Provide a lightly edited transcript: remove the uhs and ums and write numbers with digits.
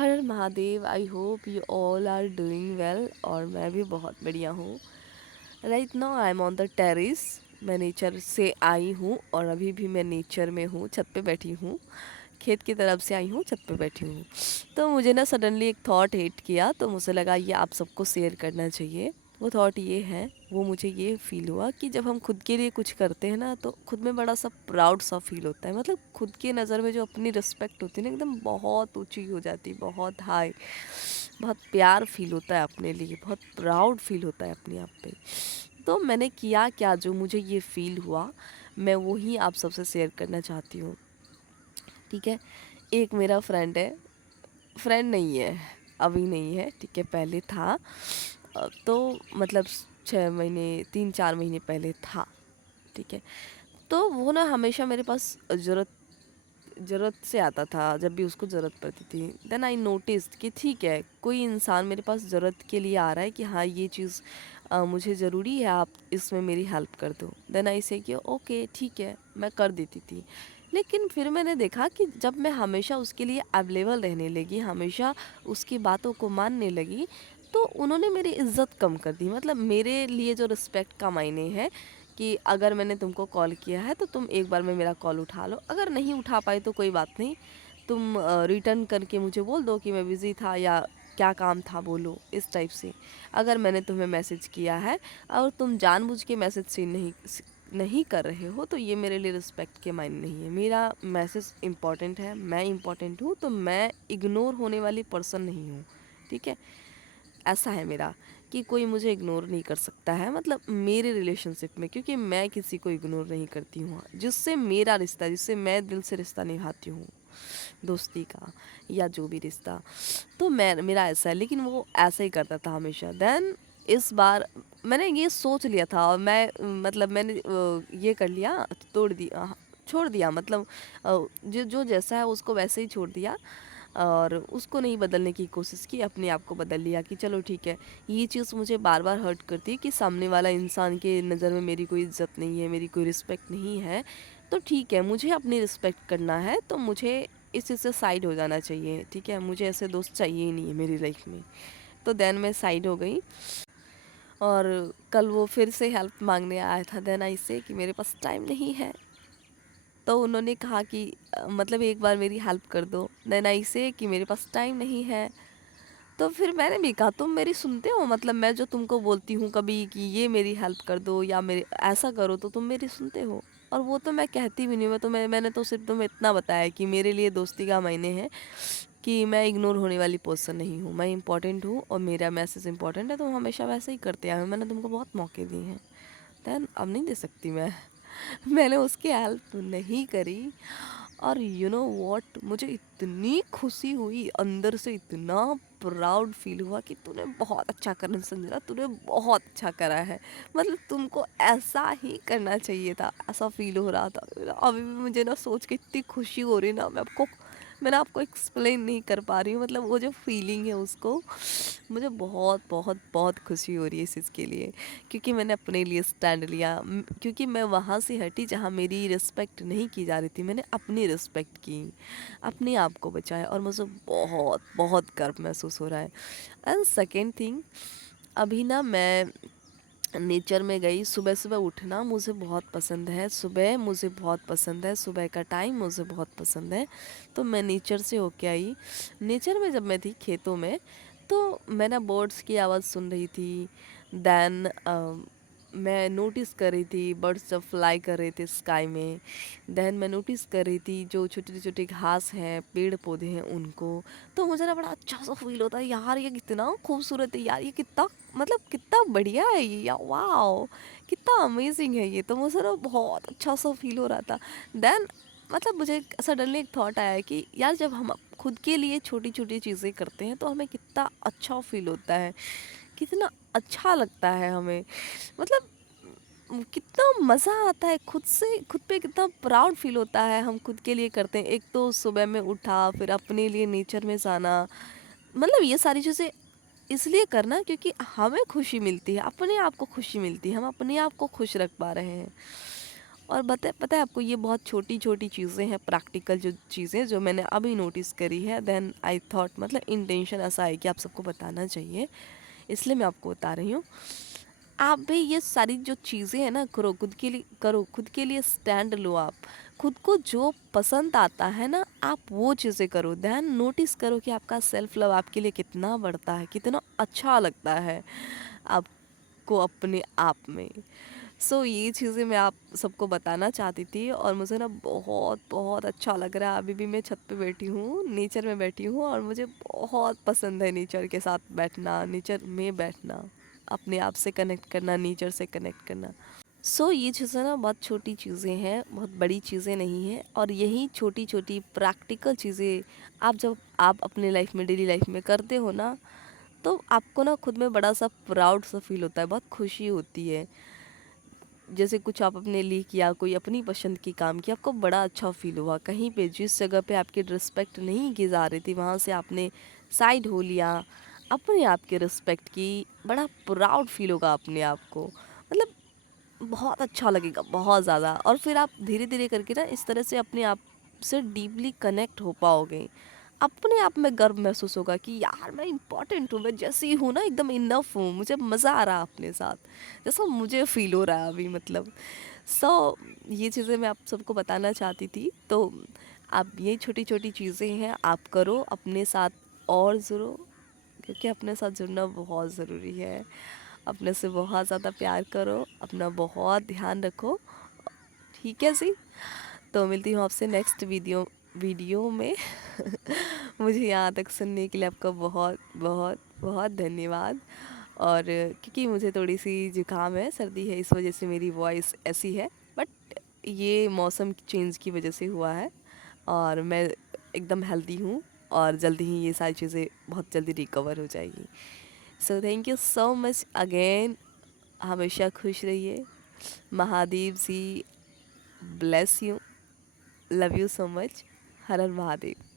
Her her Mahadev. I hope you all are doing well और मैं भी बहुत बढ़िया हूँ। Right now I am on the terrace. मैं नेचर से आई हूँ और अभी भी मैं नेचर में हूँ, छत पे बैठी हूँ। खेत की तरफ से आई हूँ, छत पे बैठी हूँ। तो मुझे ना सडनली एक थॉट हिट किया, तो मुझे लगा ये आप सबको शेयर करना चाहिए। वो थॉट ये है, वो मुझे ये फील हुआ कि जब हम खुद के लिए कुछ करते हैं ना, तो खुद में बड़ा सा प्राउड सा फील होता है। मतलब खुद की नज़र में जो अपनी रिस्पेक्ट होती है ना, एकदम बहुत ऊंची हो जाती है, बहुत हाई। बहुत प्यार फील होता है अपने लिए, बहुत प्राउड फील होता है अपने आप पे। तो मैंने किया क्या, जो मुझे ये फील हुआ, मैं वो ही आप सबसे शेयर करना चाहती हूँ। ठीक है। एक मेरा फ्रेंड है, फ्रेंड नहीं है, अभी नहीं है, ठीक है, पहले था। तो मतलब 6 महीने, 3-4 महीने पहले था। ठीक है। तो वो ना हमेशा मेरे पास ज़रूरत से आता था, जब भी उसको ज़रूरत पड़ती थी। देन आई नोटिस्ड कि ठीक है, कोई इंसान मेरे पास ज़रूरत के लिए आ रहा है कि हाँ ये चीज़ मुझे ज़रूरी है, आप इसमें मेरी हेल्प कर दो। देन आई से कि ओके ठीक है, मैं कर देती थी। लेकिन फिर मैंने देखा कि जब मैं हमेशा उसके लिए अवेलेबल रहने लगी, हमेशा उसकी बातों को मानने लगी, तो उन्होंने मेरी इज़्ज़त कम कर दी। मतलब मेरे लिए जो रिस्पेक्ट का मायने है कि अगर मैंने तुमको कॉल किया है तो तुम एक बार में मेरा कॉल उठा लो, अगर नहीं उठा पाए तो कोई बात नहीं, तुम रिटर्न करके मुझे बोल दो कि मैं बिज़ी था या क्या काम था, बोलो इस टाइप से। अगर मैंने तुम्हें मैसेज किया है और तुम जानबूझ के मैसेज सीन नहीं कर रहे हो, तो ये मेरे लिए रिस्पेक्ट के मायने नहीं है। मेरा मैसेज इम्पॉर्टेंट है, मैं इम्पॉर्टेंट हूँ, तो मैं इग्नोर होने वाली पर्सन नहीं हूँ। ठीक है। ऐसा है मेरा कि कोई मुझे इग्नोर नहीं कर सकता है, मतलब मेरे रिलेशनशिप में, क्योंकि मैं किसी को इग्नोर नहीं करती हूँ। जिससे मेरा रिश्ता, जिससे मैं दिल से रिश्ता निभाती हूँ, दोस्ती का या जो भी रिश्ता, तो मैं, मेरा ऐसा है। लेकिन वो ऐसा ही करता था हमेशा। देन इस बार मैंने ये सोच लिया था और मैं मतलब मैंने ये कर लिया, तोड़ दिया, छोड़ दिया। मतलब जो जो जैसा है उसको वैसे ही छोड़ दिया और उसको नहीं बदलने की कोशिश की, अपने आप को बदल लिया कि चलो ठीक है। ये चीज़ मुझे बार बार हर्ट करती है कि सामने वाला इंसान के नज़र में मेरी कोई इज्जत नहीं है, मेरी कोई रिस्पेक्ट नहीं है। तो ठीक है, मुझे अपनी रिस्पेक्ट करना है, तो मुझे इस चीज़ से साइड हो जाना चाहिए। ठीक है, मुझे ऐसे दोस्त चाहिए ही नहीं है मेरी लाइफ में। तो देन मैं साइड हो गई। और कल वो फिर से हेल्प मांगने आया था। देन आई से कि मेरे पास टाइम नहीं है। तो उन्होंने कहा कि मतलब एक बार मेरी हेल्प कर दो। देन आई से कि मेरे पास टाइम नहीं है। तो फिर मैंने भी कहा तुम मेरी सुनते हो? मतलब मैं जो तुमको बोलती हूँ कभी कि ये मेरी हेल्प कर दो या मेरे ऐसा करो, तो तुम मेरी सुनते हो? और वो तो मैं कहती भी नहीं हूँ। मैंने तो सिर्फ तुम्हें इतना बताया कि मेरे लिए दोस्ती का मायने है कि मैं इग्नोर होने वाली पर्सन नहीं हूँ, मैं इंपॉर्टेंट हूँ और मेरा मैसेज इंपॉर्टेंट है। तो हमेशा वैसे ही करते आए, मैंने तुमको बहुत मौके दिए हैं। देन अब नहीं दे सकती मैं। मैंने उसकी हेल्प नहीं करी। और यू नो व्हाट, मुझे इतनी खुशी हुई अंदर से, इतना प्राउड फील हुआ कि तूने बहुत अच्छा करा संजना, तूने बहुत अच्छा करा है। मतलब तुमको ऐसा ही करना चाहिए था, ऐसा फील हो रहा था। अभी भी मुझे ना सोच के इतनी खुशी हो रही ना, मैं ना आपको एक्सप्लेन नहीं कर पा रही हूँ। मतलब वो जो फीलिंग है उसको, मुझे बहुत बहुत बहुत खुशी हो रही है इस चीज़ के लिए, क्योंकि मैंने अपने लिए स्टैंड लिया। क्योंकि मैं वहाँ से हटी जहाँ मेरी रिस्पेक्ट नहीं की जा रही थी, मैंने अपनी रिस्पेक्ट की, अपने आप को बचाया, और मुझे बहुत बहुत गर्व महसूस हो रहा है। एंड सेकेंड थिंग, अभी ना मैं नेचर में गई। सुबह सुबह उठना मुझे बहुत पसंद है, सुबह मुझे बहुत पसंद है, सुबह का टाइम मुझे बहुत पसंद है। तो मैं नेचर से होके आई। नेचर में जब मैं थी खेतों में, तो मैं ना बर्ड्स की आवाज़ सुन रही थी। देन मैं नोटिस कर रही थी बर्ड्स जब फ्लाई कर रहे थे स्काई में। देन मैं नोटिस कर रही थी जो छोटे छोटे घास हैं, पेड़ पौधे हैं, उनको। तो मुझे ना बड़ा अच्छा सा फील होता है, यार ये कितना खूबसूरत है, यार ये कितना, मतलब कितना बढ़िया है ये, या वाह कितना अमेजिंग है ये। तो मुझे ना बहुत अच्छा सा फील हो रहा था। देन मतलब मुझे सडनली एक थॉट आया कि यार जब हम खुद के लिए छोटी छोटी चीज़ें करते हैं तो हमें कितना अच्छा फील होता है, कितना अच्छा लगता है हमें। मतलब कितना मज़ा आता है, खुद से खुद पे कितना प्राउड फील होता है, हम खुद के लिए करते हैं। एक तो सुबह में उठा, फिर अपने लिए नेचर में जाना, मतलब ये सारी चीज़ें इसलिए करना क्योंकि हमें खुशी मिलती है, अपने आप को खुशी मिलती है, हम अपने आप को खुश रख पा रहे हैं। और पता है आपको, ये बहुत छोटी छोटी चीज़ें हैं, प्रैक्टिकल जो चीज़ें जो मैंने अभी नोटिस करी है, देन आई थॉट मतलब इंटेंशन ऐसा है कि आप सबको बताना चाहिए, इसलिए मैं आपको बता रही हूँ। आप भी ये सारी जो चीज़ें हैं ना, करो खुद के लिए, करो खुद के लिए, स्टैंड लो आप। खुद को जो पसंद आता है ना, आप वो चीज़ें करो। ध्यान नोटिस करो कि आपका सेल्फ लव आपके लिए कितना बढ़ता है, कितना अच्छा लगता है आपको अपने आप में। ये चीज़ें मैं आप सबको बताना चाहती थी, और मुझे ना बहुत बहुत अच्छा लग रहा है। अभी भी मैं छत पे बैठी हूँ, नेचर में बैठी हूँ, और मुझे बहुत पसंद है नेचर के साथ बैठना, नेचर में बैठना, अपने आप से कनेक्ट करना, नेचर से कनेक्ट करना। ये चीज़ें ना बहुत छोटी चीज़ें हैं, बहुत बड़ी चीज़ें नहीं हैं, और यही छोटी छोटी प्रैक्टिकल चीज़ें आप जब आप अपने लाइफ में, डेली लाइफ में करते हो ना, तो आपको ना खुद में बड़ा सा प्राउड सा फील होता है, बहुत खुशी होती है। जैसे कुछ आप अपने लिए किया, कोई अपनी पसंद की काम किया, आपको बड़ा अच्छा फील हुआ। कहीं पे जिस जगह पे आपकी रिस्पेक्ट नहीं की जा रही थी, वहाँ से आपने साइड हो लिया, अपने आप की रिस्पेक्ट की, बड़ा प्राउड फील होगा अपने आप को, मतलब बहुत अच्छा लगेगा, बहुत ज़्यादा। और फिर आप धीरे धीरे करके ना इस तरह से अपने आप से डीपली कनेक्ट हो पाओगे। अपने आप में गर्व महसूस होगा कि यार मैं इम्पोर्टेंट हूँ, मैं जैसी हूँ ना एकदम इनफ हूँ, मुझे मज़ा आ रहा है अपने साथ, जैसा मुझे फील हो रहा है अभी, मतलब। ये चीज़ें मैं आप सबको बताना चाहती थी। तो आप ये छोटी छोटी चीज़ें हैं, आप करो अपने साथ और जुड़ो, क्योंकि अपने साथ जुड़ना बहुत ज़रूरी है। अपने से बहुत ज़्यादा प्यार करो, अपना बहुत ध्यान रखो, ठीक है जी। तो मिलती हूँ आपसे नेक्स्ट वीडियो में। मुझे यहाँ तक सुनने के लिए आपका बहुत बहुत बहुत धन्यवाद। और क्योंकि मुझे थोड़ी सी जुकाम है, सर्दी है, इस वजह से मेरी वॉइस ऐसी है, बट ये मौसम चेंज की वजह से हुआ है, और मैं एकदम हेल्दी हूँ, और जल्दी ही ये सारी चीज़ें बहुत जल्दी रिकवर हो जाएगी। Thank you so much again. हमेशा खुश रहिए। Mahadev ji bless you. Love you so much. हर हर महादेव।